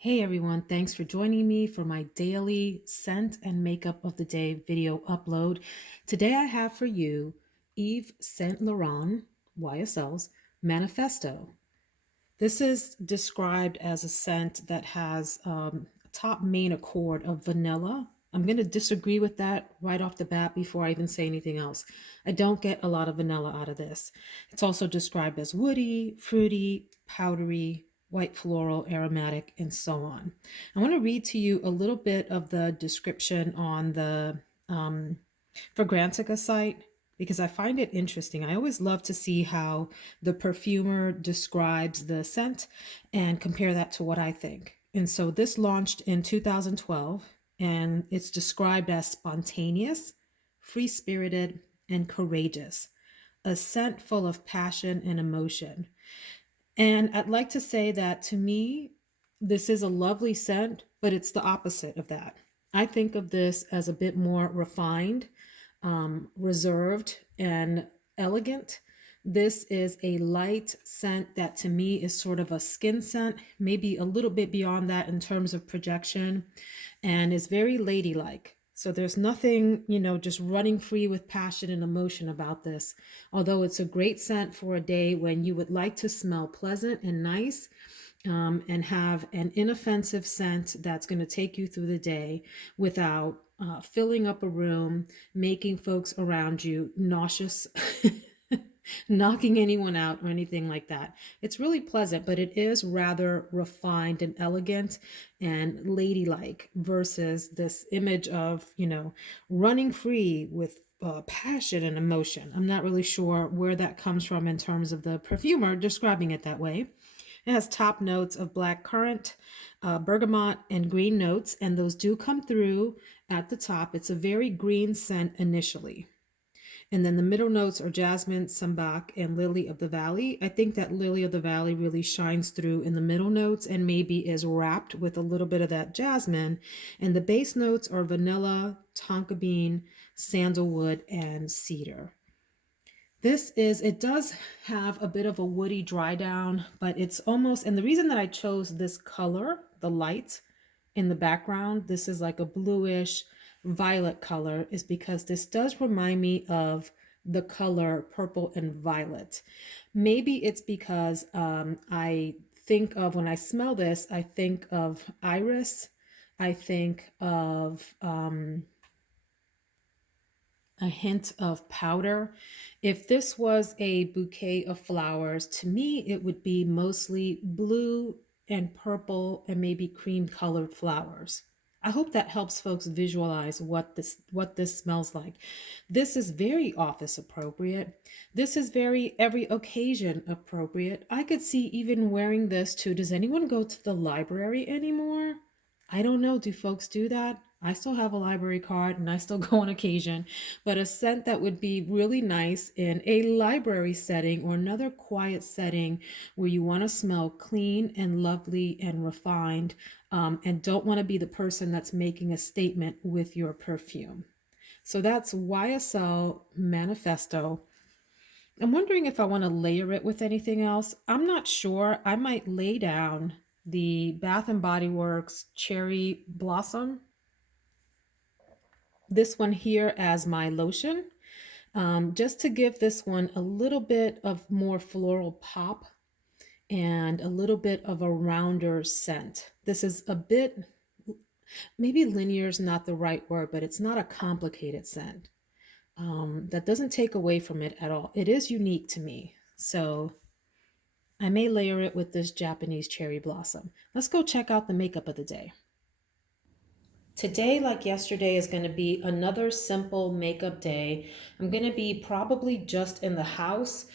Hey everyone, thanks for joining me for my daily scent and makeup of the day video upload. Today I have for you Yves Saint Laurent, YSL's Manifesto. This is described as a scent that has a top main accord of vanilla. I'm going to disagree with that right off the bat before I even say anything else. I don't get a lot of vanilla out of this. It's also described as woody, fruity, powdery, white floral, aromatic, and so on. I want to read to you a little bit of the description on the Fragrantica site because I find it interesting. I always love to see how the perfumer describes the scent and compare that to what I think. And so this launched in 2012 and it's described as spontaneous, free spirited, and courageous, a scent full of passion and emotion. And I'd like to say that to me, this is a lovely scent, but it's the opposite of that. I think of this as a bit more refined, reserved, and elegant. This is a light scent that to me is sort of a skin scent, maybe a little bit beyond that in terms of projection, and is very ladylike. So there's nothing, just running free with passion and emotion about this. Although it's a great scent for a day when you would like to smell pleasant and nice, and have an inoffensive scent that's going to take you through the day without filling up a room, making folks around you nauseous, knocking anyone out, or anything like that. It's really pleasant, but it is rather refined and elegant and ladylike versus this image of, running free with passion and emotion. I'm not really sure where that comes from in terms of the perfumer describing it that way. It has top notes of black currant, bergamot, and green notes, and those do come through at the top. It's a very green scent initially. And then the middle notes are jasmine, sambac, and lily of the valley. I think that lily of the valley really shines through in the middle notes and maybe is wrapped with a little bit of that jasmine. And the base notes are vanilla, tonka bean, sandalwood, and cedar. It does have a bit of a woody dry down, but it's almost, and the reason that I chose this color, the light in the background, this is like a bluish violet color, is because this does remind me of the color purple and violet. Maybe it's because I think of, when I smell this, I think of iris, I think of a hint of powder. If this was a bouquet of flowers, to me, it would be mostly blue and purple and maybe cream colored flowers. I hope that helps folks visualize what this smells like. This is very office appropriate. This is very every occasion appropriate. I could see even wearing this to, does anyone go to the library anymore? I don't know. Do folks do that? I still have a library card and I still go on occasion, but a scent that would be really nice in a library setting or another quiet setting where you want to smell clean and lovely and refined, and don't want to be the person that's making a statement with your perfume. So that's YSL Manifesto. I'm wondering if I want to layer it with anything else. I'm not sure. I might lay down the Bath and Body Works Cherry Blossom, this one here, as my lotion, just to give this one a little bit of more floral pop and a little bit of a rounder scent. This is a bit, maybe linear is not the right word, but it's not a complicated scent. That doesn't take away from it at all. It is unique to me. So I may layer it with this Japanese cherry blossom. Let's go check out the makeup of the day. Today, like yesterday, is going to be another simple makeup day. I'm going to be probably just in the house,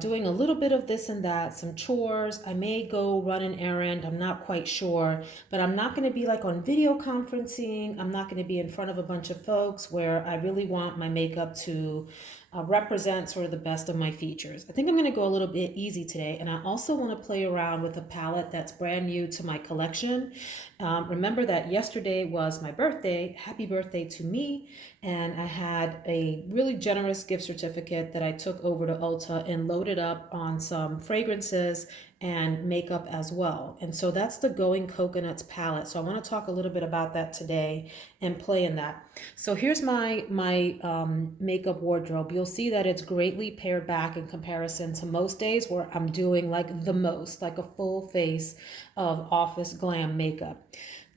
doing a little bit of this and that, some chores. I may go run an errand. I'm not quite sure, but I'm not going to be like on video conferencing. I'm not going to be in front of a bunch of folks where I really want my makeup to represent sort of the best of my features. I think I'm going to go a little bit easy today, and I also want to play around with a palette that's brand new to my collection. Remember that yesterday was my birthday. Happy birthday to me. And I had a really generous gift certificate that I took over to Ulta and loaded up on some fragrances and makeup as well. And so that's the Going Coconuts palette. So I want to talk a little bit about that today and play in that. So here's my makeup wardrobe. You'll see that it's greatly pared back in comparison to most days where I'm doing like the most, like a full face of office glam makeup.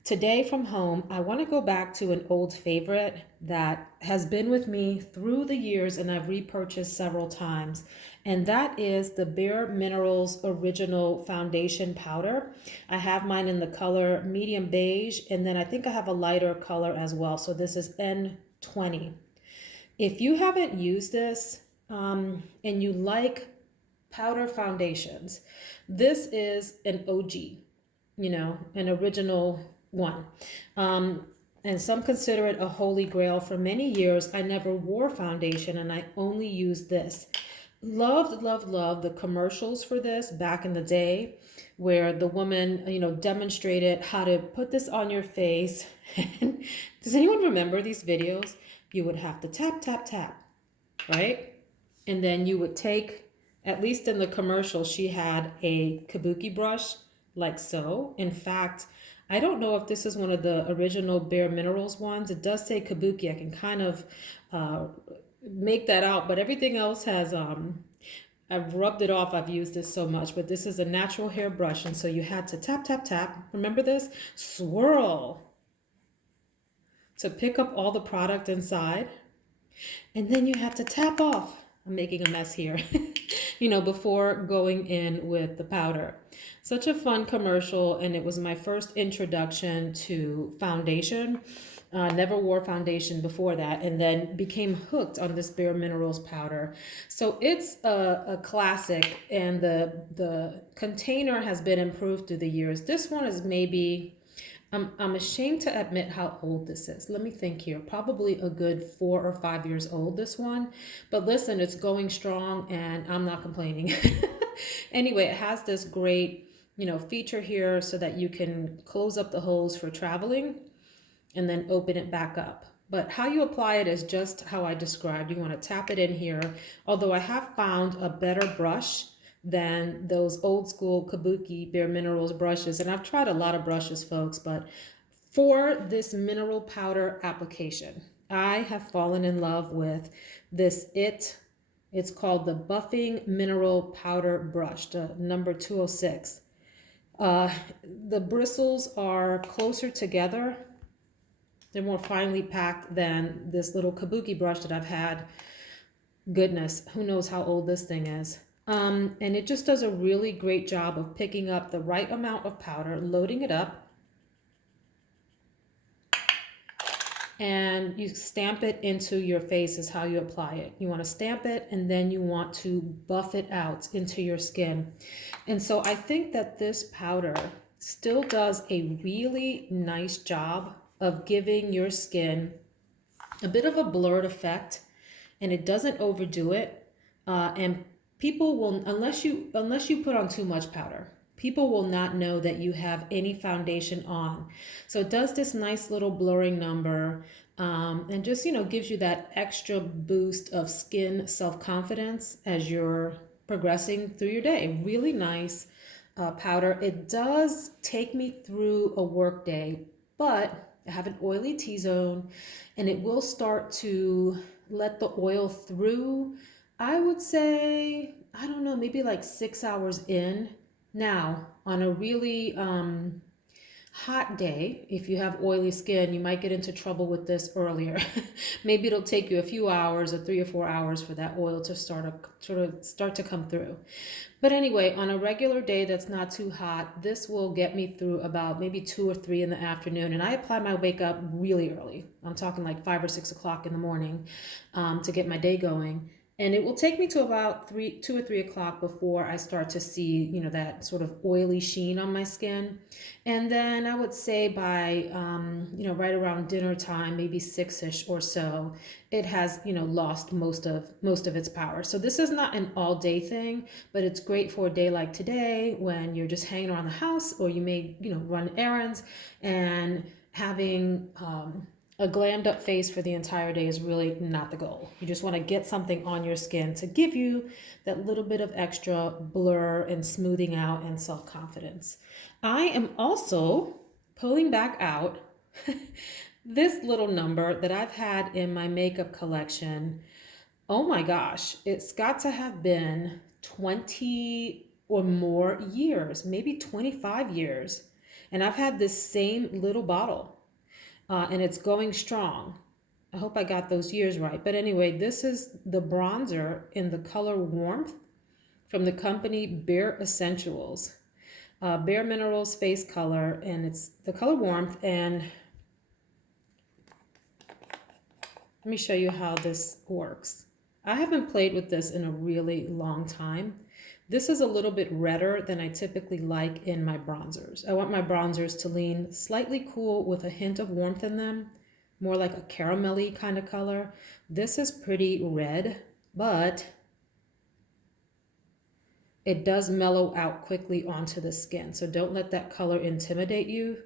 Today from home, I want to go back to an old favorite that has been with me through the years and I've repurchased several times. And that is the Bare Minerals Original Foundation Powder. I have mine in the color medium beige, and then I think I have a lighter color as well. So this is N20. If you haven't used this and you like powder foundations, this is an OG, an original one. And some consider it a holy grail. For many years, I never wore foundation and I only used this. Loved, loved, loved the commercials for this back in the day where the woman, demonstrated how to put this on your face. Does anyone remember these videos? You would have to tap, tap, tap, right? And then you would take, at least in the commercial, she had a kabuki brush like so. In fact, I don't know if this is one of the original Bare Minerals ones. It does say kabuki. I can kind of make that out, but everything else has, I've rubbed it off. I've used this so much, but this is a natural hair brush. And so you had to tap, tap, tap. Remember this? Swirl to pick up all the product inside. And then you have to tap off. I'm making a mess here, before going in with the powder. Such a fun commercial, and it was my first introduction to foundation. Never wore foundation before that, and then became hooked on this Bare Minerals powder. So it's a classic, and the container has been improved through the years. This one is maybe, I'm ashamed to admit how old this is. Let me think here. Probably a good 4 or 5 years old, this one. But listen, it's going strong and I'm not complaining. Anyway, it has this great, feature here so that you can close up the holes for traveling and then open it back up. But how you apply it is just how I described. You want to tap it in here. Although I have found a better brush than those old school kabuki Bare Minerals brushes. And I've tried a lot of brushes, folks, but for this mineral powder application, I have fallen in love with this It's called the Buffing Mineral Powder Brush, the number 206. The bristles are closer together. They're more finely packed than this little kabuki brush that I've had. Goodness, who knows how old this thing is. And it just does a really great job of picking up the right amount of powder, loading it up, and you stamp it into your face is how you apply it. You want to stamp it and then you want to buff it out into your skin. And so I think that this powder still does a really nice job of giving your skin a bit of a blurred effect, and it doesn't overdo it. And people will, unless you put on too much powder, people will not know that you have any foundation on. So it does this nice little blurring number, and just, gives you that extra boost of skin self-confidence as you're progressing through your day. Really nice powder. It does take me through a work day, but I have an oily T-zone and it will start to let the oil through. I would say, I don't know, maybe like 6 hours in. Now, on a really hot day, if you have oily skin, you might get into trouble with this earlier. Maybe it'll take you a few hours or 3 or 4 hours for that oil to start to come through. But anyway, on a regular day that's not too hot, this will get me through about maybe 2 or 3 in the afternoon. And I apply my wake up really early. I'm talking like 5 or 6 o'clock in the morning to get my day going. And it will take me to about 2 or 3 o'clock before I start to see, that sort of oily sheen on my skin. And then I would say by, right around dinner time, maybe 6-ish or so, it has, lost most of its power. So this is not an all day thing, but it's great for a day like today when you're just hanging around the house, or you may, run errands, and having A glammed up face for the entire day is really not the goal. You just want to get something on your skin to give you that little bit of extra blur and smoothing out and self-confidence. I am also pulling back out this little number that I've had in my makeup collection. Oh my gosh, it's got to have been 20 or more years, maybe 25 years. And I've had this same little bottle and it's going strong. I hope I got those years right. But anyway, this is the bronzer in the color Warmth from the company Bare Essentials. Bare Minerals face color, and it's the color Warmth. And let me show you how this works. I haven't played with this in a really long time. This is a little bit redder than I typically like in my bronzers. I want my bronzers to lean slightly cool with a hint of warmth in them, more like a caramelly kind of color. This is pretty red, but it does mellow out quickly onto the skin. So don't let that color intimidate you.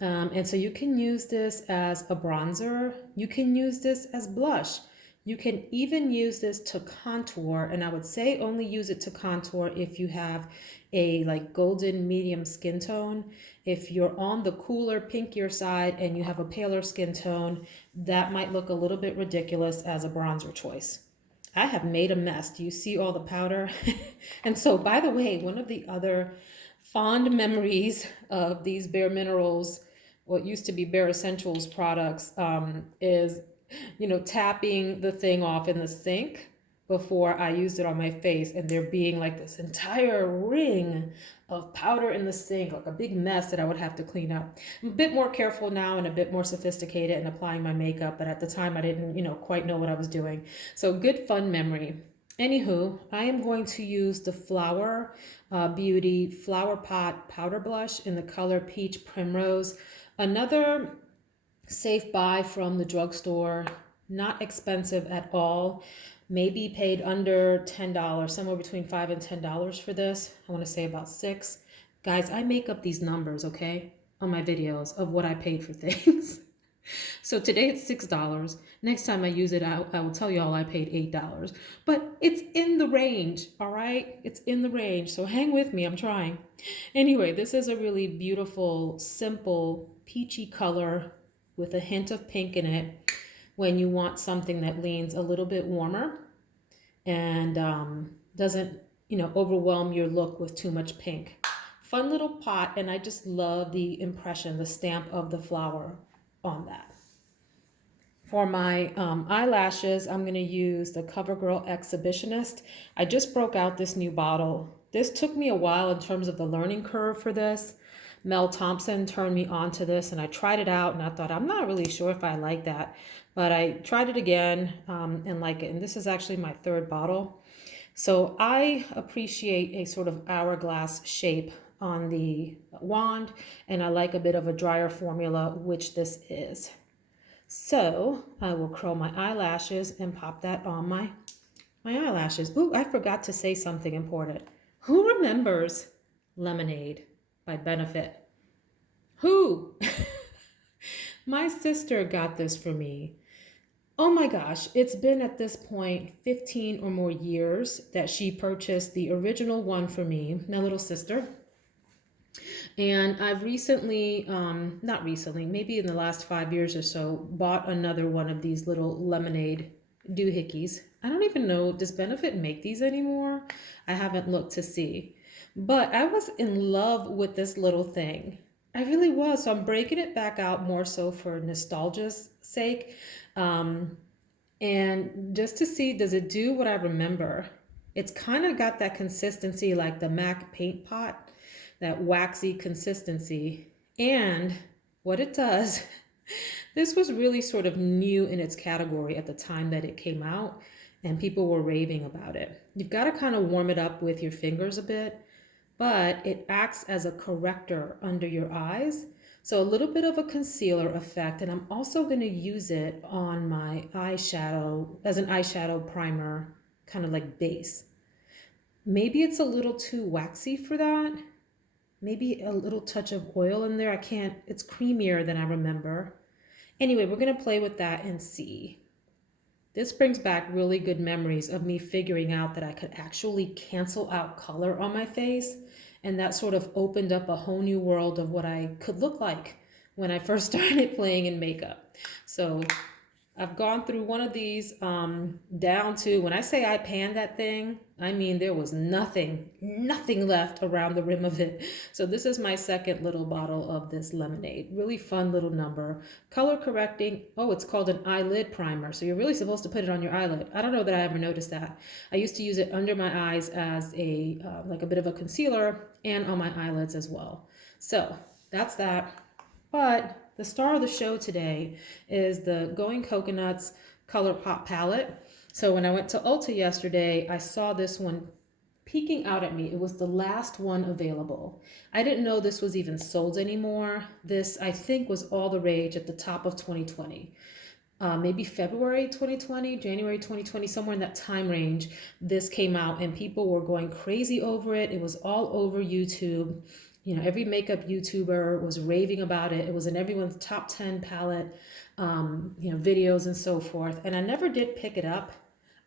And so you can use this as a bronzer. You can use this as blush. You can even use this to contour, and I would say only use it to contour if you have a like golden medium skin tone. If you're on the cooler, pinkier side and you have a paler skin tone, that might look a little bit ridiculous as a bronzer choice. I have made a mess. Do you see all the powder? And so, by the way, one of the other fond memories of these Bare Minerals, what used to be Bare Essentials products, is tapping the thing off in the sink before I used it on my face, and there being like this entire ring of powder in the sink, like a big mess that I would have to clean up. I'm a bit more careful now and a bit more sophisticated in applying my makeup, but at the time I didn't, quite know what I was doing. So good fun memory. Anywho, I am going to use the Flower Beauty Flower Pot Powder Blush in the color Peach Primrose. Another safe buy from the drugstore, not expensive at all. Maybe paid under $10, somewhere between $5 and $10 for this. I want to say about $6. Guys, I make up these numbers, okay, on my videos of what I paid for things. So today it's $6. Next time I use it, I will tell y'all I paid $8. But it's in the range, all right? It's in the range, so hang with me, I'm trying. Anyway, this is a really beautiful, simple, peachy color with a hint of pink in it when you want something that leans a little bit warmer and doesn't, overwhelm your look with too much pink. Fun little pot, and I just love the impression, the stamp of the flower on that. For my eyelashes, I'm going to use the CoverGirl Exhibitionist. I just broke out this new bottle. This took me a while in terms of the learning curve for this. Mel Thompson turned me on to this, and I tried it out, and I thought, I'm not really sure if I like that. But I tried it again and like it. And this is actually my third bottle. So I appreciate a sort of hourglass shape on the wand, and I like a bit of a drier formula, which this is. So I will curl my eyelashes and pop that on my eyelashes. Ooh, I forgot to say something important. Who remembers Lemonade by Benefit? Who? My sister got this for me. Oh my gosh, it's been at this point 15 or more years that she purchased the original one for me, my little sister. And I've recently, not recently, maybe in the last 5 years or so, bought another one of these little Lemonade doohickeys. I don't even know, does Benefit make these anymore? I haven't looked to see. But I was in love with this little thing. I really was. So I'm breaking it back out more so for nostalgia's sake. And just to see, does it do what I remember? It's kind of got that consistency like the MAC paint pot, that waxy consistency. And what it does, this was really sort of new in its category at the time that it came out, and people were raving about it. You've got to kind of warm it up with your fingers a bit, but it acts as a corrector under your eyes. So a little bit of a concealer effect, and I'm also going to use it on my eyeshadow as an eyeshadow primer, kind of like base. Maybe it's a little too waxy for that. Maybe a little touch of oil in there. It's creamier than I remember. Anyway, we're going to play with that and see. This brings back really good memories of me figuring out that I could actually cancel out color on my face. And that sort of opened up a whole new world of what I could look like when I first started playing in makeup. So I've gone through one of these down to, when I say I panned that thing, I mean there was nothing left around the rim of it. So this is my second little bottle of this lemonade. Really fun little number. Color correcting. Oh, it's called an eyelid primer. So you're really supposed to put it on your eyelid. I don't know that I ever noticed that. I used to use it under my eyes as a like a bit of a concealer and on my eyelids as well. So that's that. But the star of the show today is the Going Coconuts Colourpop palette. So when I went to Ulta yesterday, I saw this one peeking out at me. It was the last one available. I didn't know this was even sold anymore. This, I think, was all the rage at the top of 2020. Maybe February 2020, January 2020, somewhere in that time range, this came out and people were going crazy over it. It was all over YouTube. You know, every makeup YouTuber was raving about it. It was in everyone's top 10 palette, videos and so forth. And I never did pick it up.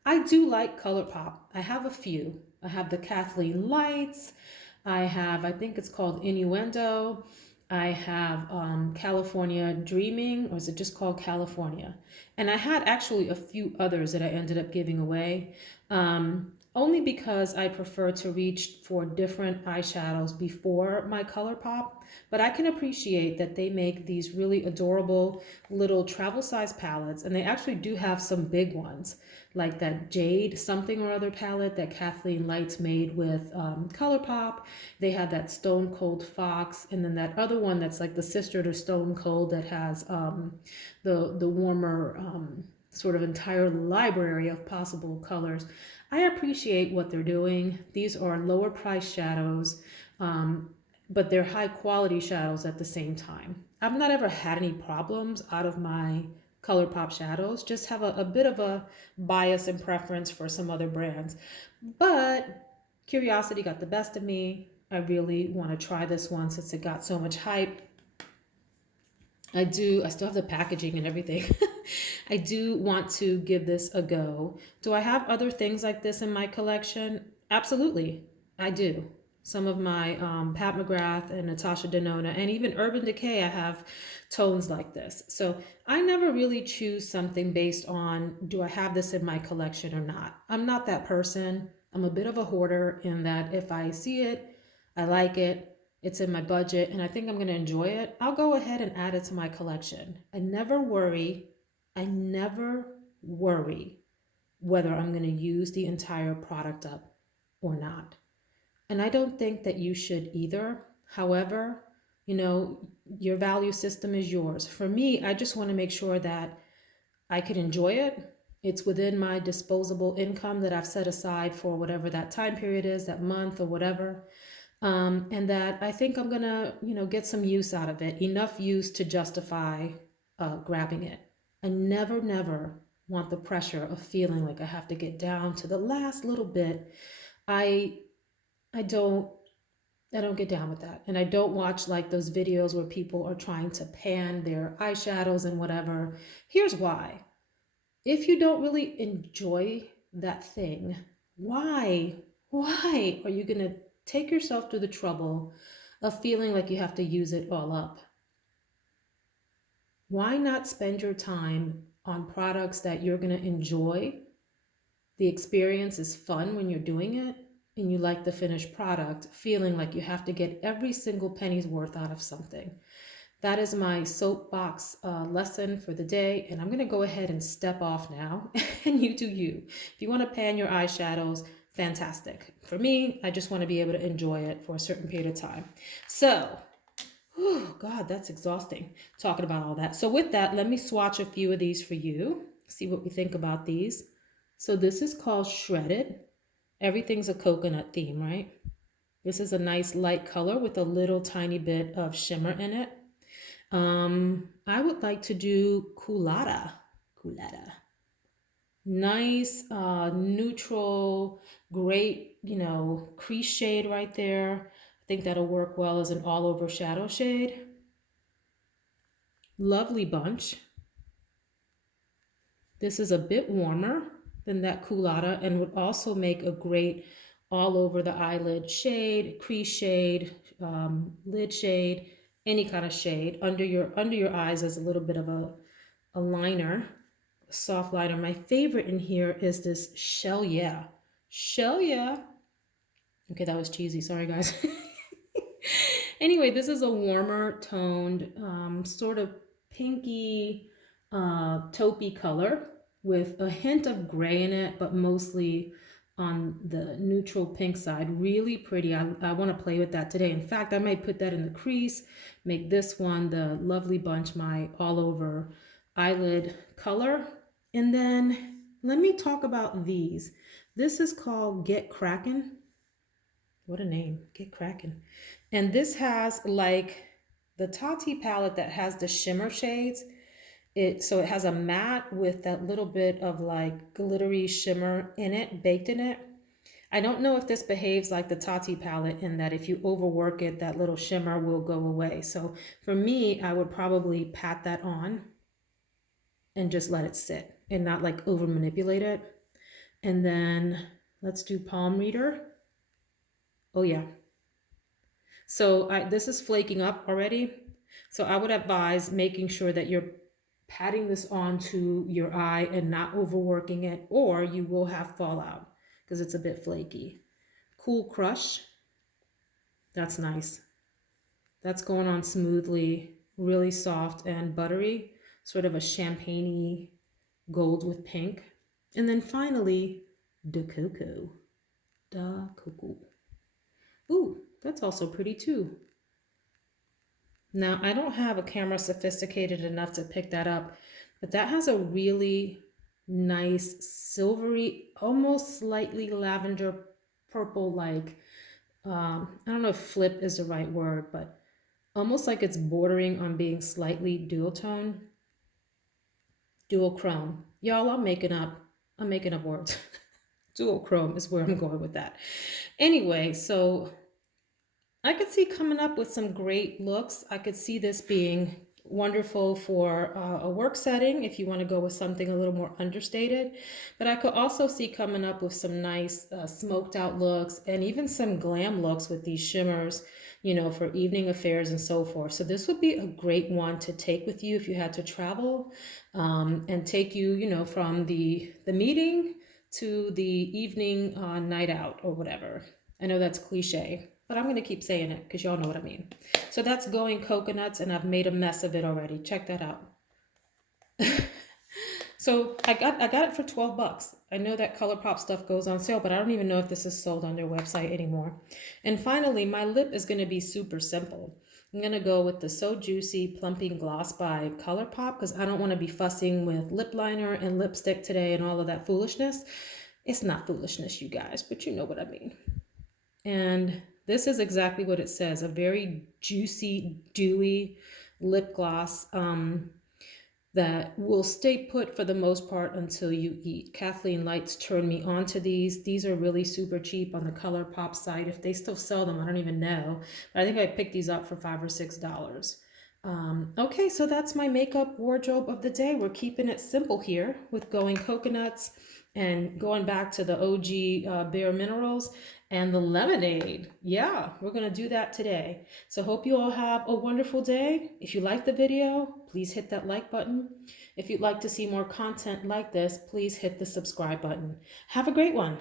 I do like Colourpop. I have a few. I have the Kathleen Lights. I think it's called Innuendo. I have California Dreaming, or is it just called California? And I had actually a few others that I ended up giving away, only because I prefer to reach for different eyeshadows before my Colourpop. But I can appreciate that they make these really adorable little travel size palettes, and they actually do have some big ones, like that Jade something or other palette that Kathleen Lights made with Colourpop. They had that Stone Cold Fox, and then that other one that's like the sister to Stone Cold that has the warmer sort of entire library of possible colors. I appreciate what they're doing. These are lower price shadows, but they're high quality shadows at the same time. I've not ever had any problems out of my Colourpop shadows, just have a bit of a bias and preference for some other brands. But curiosity got the best of me. I really want to try this one since it got so much hype. I still have the packaging and everything. I do want to give this a go. Do I have other things like this in my collection? Absolutely, I do. Some of my Pat McGrath and Natasha Denona and even Urban Decay, I have tones like this. So I never really choose something based on, do I have this in my collection or not? I'm not that person. I'm a bit of a hoarder in that if I see it, I like it, it's in my budget, and I think I'm going to enjoy it, I'll go ahead and add it to my collection. I never worry whether I'm going to use the entire product up or not. And I don't think that you should either. However, your value system is yours. For me, I just want to make sure that I can enjoy it. It's within my disposable income that I've set aside for whatever that time period is, that month or whatever. And that I think I'm gonna, get some use out of it, enough use to justify grabbing it. I never want the pressure of feeling like I have to get down to the last little bit. I don't get down with that. And I don't watch like those videos where people are trying to pan their eyeshadows and whatever. Here's why. If you don't really enjoy that thing, why are you going to take yourself through the trouble of feeling like you have to use it all up? Why not spend your time on products that you're going to enjoy? The experience is fun when you're doing it, and you like the finished product, feeling like you have to get every single penny's worth out of something. That is my soapbox lesson for the day, and I'm going to go ahead and step off now, and you do you. If you want to pan your eyeshadows, fantastic. For me, I just want to be able to enjoy it for a certain period of time. So, God, that's exhausting, talking about all that. So with that, let me swatch a few of these for you, see what we think about these. So this is called Shredded. Everything's a coconut theme, right? This is a nice light color with a little tiny bit of shimmer in it. I would like to do Culata. Nice, neutral, great, crease shade right there. I think that'll work well as an all over shadow shade. Lovely Bunch. This is a bit warmer than that Culotta and would also make a great all over the eyelid shade, crease shade, lid shade, any kind of shade under your eyes as a little bit of a liner, a soft liner. My favorite in here is this Shell Yeah. Shell Yeah. Okay, that was cheesy. Sorry, guys. Anyway, this is a warmer toned, sort of pinky, taupey color with a hint of gray in it, but mostly on the neutral pink side. Really pretty. I want to play with that today. In fact, I might put that in the crease, make this one the Lovely Bunch my all over eyelid color. And then let me talk about these. This is called Get Crackin'. What a name, Get Crackin'. And this has like the Tati palette that has the shimmer shades. So it has a matte with that little bit of like glittery shimmer in it, baked in it. I don't know if this behaves like the Tati palette in that if you overwork it, that little shimmer will go away. So for me, I would probably pat that on and just let it sit and not like over manipulate it. And then let's do palm reader. Oh yeah. So this is flaking up already. So I would advise making sure that you're patting this onto your eye and not overworking it, or you will have fallout because it's a bit flaky. Cool Crush. That's nice. That's going on smoothly, really soft and buttery, sort of a champagne-y gold with pink. And then finally, Da Coco. Da Coco. Ooh, that's also pretty too. Now, I don't have a camera sophisticated enough to pick that up, but that has a really nice silvery, almost slightly lavender purple, like, I don't know if flip is the right word, but almost like it's bordering on being slightly dual tone, dual chrome. Y'all, I'm making up words. Dual chrome is where I'm going with that. Anyway, so I could see coming up with some great looks. I could see this being wonderful for a work setting if you want to go with something a little more understated. But I could also see coming up with some nice smoked out looks and even some glam looks with these shimmers, you know, for evening affairs and so forth. So this would be a great one to take with you if you had to travel and take you, you know, from the meeting to the evening night out or whatever. I know that's cliche, but I'm going to keep saying it because y'all know what I mean. So that's Going Coconuts, and I've made a mess of it already. Check that out. So I got it for 12 bucks. I know that Colourpop stuff goes on sale, but I don't even know if this is sold on their website anymore. And finally, my lip is going to be super simple. I'm going to go with the So Juicy Plumping Gloss by Colourpop because I don't want to be fussing with lip liner and lipstick today and all of that foolishness. It's not foolishness, you guys, but you know what I mean. And this is exactly what it says, a very juicy, dewy lip gloss that will stay put for the most part until you eat. Kathleen Lights turned me on to these. These are really super cheap on the Colourpop site. If they still sell them, I don't even know. But I think I picked these up for $5 or $6. Okay, so that's my makeup wardrobe of the day. We're keeping it simple here with Going Coconuts and going back to the OG Bare Minerals and the lemonade. Yeah, we're going to do that today. So hope you all have a wonderful day. If you like the video, please hit that like button. If you'd like to see more content like this, please hit the subscribe button. Have a great one.